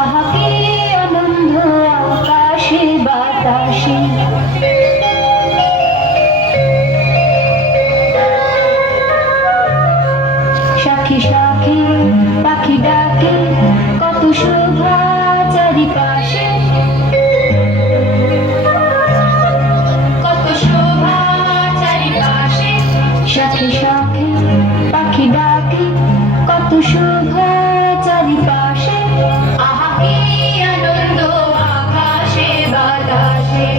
আহা কি আনন্দ আকাশে বাতাসে, সাথী সাথী পাখি ডাকে, কত শোভা চারিপাশে, কত শোভা চারিপাশে, সাথী সাথী পাখি ডাকে, কত শোভা চারিপাশে, আহা কি আনন্দ আকাশে বাতাসে।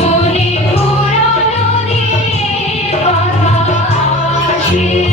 মনে পুরানো দিনের কথা আসে।